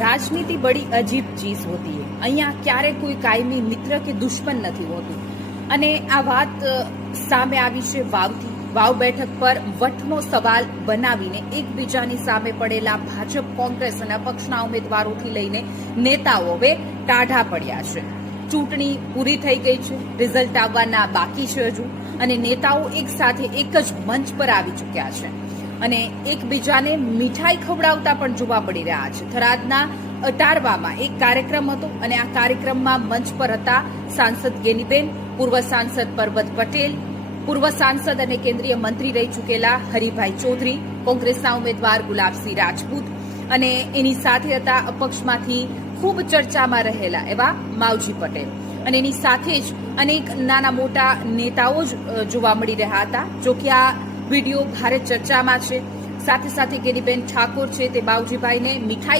राजनीति बड़ी अजीब चीज होती है। અહીંયા ક્યારે કોઈ કાયમી મિત્ર કે દુશ્મન નથી હોતું અને આ વાત સામે આવી છે વાવથી। વાવ બેઠક પર વટનો સવાલ બનાવીને એકબીજાની સામે પડેલા ભાજપ, કોંગ્રેસ અને અપક્ષના ઉમેદવારોથી લઈને નેતાઓ હવે ટાઢા પડ્યા છે। ચૂંટણી પૂરી થઈ ગઈ છે, રિઝલ્ટ આવવાના બાકી છે હજુ, અને નેતાઓ એક સાથે એક જ મંચ પર આવી ચૂક્યા છે અને એકબીજાને મીઠાઈ ખવડાવતા પણ જોવા મળી રહ્યા છે। થરાદના અટારવામાં એક કાર્યક્રમ હતો અને આ કાર્યક્રમમાં મંચ પર હતા સાંસદ ગેનીબેન, પૂર્વ સાંસદ પરબત પટેલ, પૂર્વ સાંસદ અને કેન્દ્રીય મંત્રી રહી ચૂકેલા હરિભાઈ ચૌધરી, કોંગ્રેસના ઉમેદવાર ગુલાબસિંહ રાજપૂત અને એની સાથે હતા અપક્ષમાંથી ખૂબ ચર્ચામાં રહેલા એવા માવજી પટેલ અને એની સાથે જ અનેક નાના મોટા નેતાઓ જ જોવા મળી રહ્યા હતા। જો કે આ વિડીયો ભારે ચર્ચામાં છે। સાથે સાથે ગેનીબેન ઠાકોર છે તે બાવજીભાઈને મીઠાઈ